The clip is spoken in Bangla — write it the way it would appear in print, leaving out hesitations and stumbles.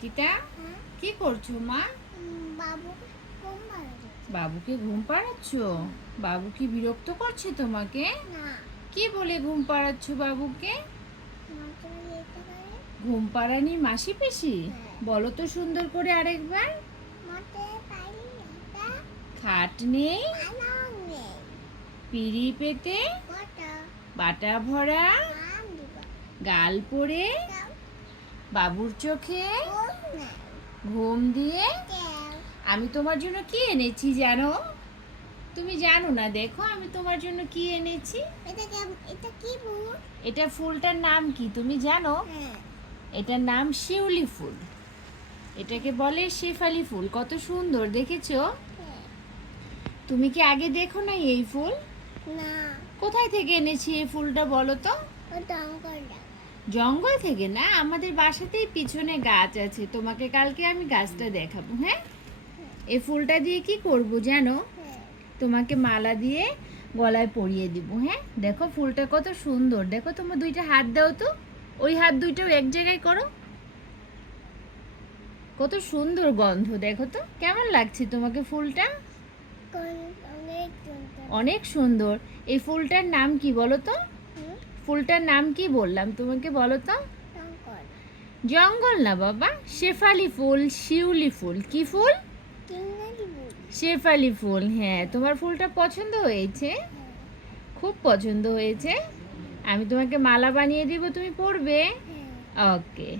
অঙ্কিতা, কি করছো মা? বাবুকে ঘুম পাড়াচ্ছ? বাবু কি বিরক্ত করছে তোমাকে? কি বলে ঘুম পাড়াচ্ছ বাবুকে? ঘুম পাড়ানি মাসি পিসি? বলো তো সুন্দর করে আরেকবার। খাট নেই, পিড়ি পেতে, বাটা ভরা, গাল পড়ে, বাবুর চোখে ঘুম দিয়ে। আমি তোমার জন্য কি এনেছি জানো? তুমি জানো না, দেখো আমি তোমার জন্য কি এনেছি। এটা ফুলটার নাম কি তুমি জানো? এটার নাম শিউলি ফুল। এটাকে বলে শেফালি ফুল। কত সুন্দর, দেখেছো? তুমি কি আগে দেখো না এই ফুল? না। কোথায় থেকে এনেছি এই ফুলটা বলো তো? জঙ্গল থেকে না, আমাদের বাসাতেই পিছনে গাছ আছে। তোমাকে কালকে আমি গাছটা দেখাবো। হ্যাঁ, এই ফুলটা দিয়ে কি করব জানো? তোমাকে মালা দিয়ে গলায় পরিয়ে দিব। হ্যাঁ, দেখো ফুলটা কত সুন্দর। দেখো, তোমার দুইটা হাত দাও তো, ওই হাত দুইটাও এক জায়গায় করো। কত সুন্দর গন্ধ, দেখো তো কেমন লাগছে তোমাকে ফুলটা? অনেক সুন্দর। এই ফুলটার নাম কি বলো তো? ফুলটার নাম কি বললাম তোমাকে, বলো তো? জঙ্গল না বাবা, শেফালি ফুল, শিউলি ফুল। কি ফুল? শেফালি ফুল। হ্যাঁ, তোমার ফুলটা পছন্দ হয়েছে? খুব পছন্দ হয়েছে। আমি তোমাকে মালা বানিয়ে দিব, তুমি পরবে। ওকে।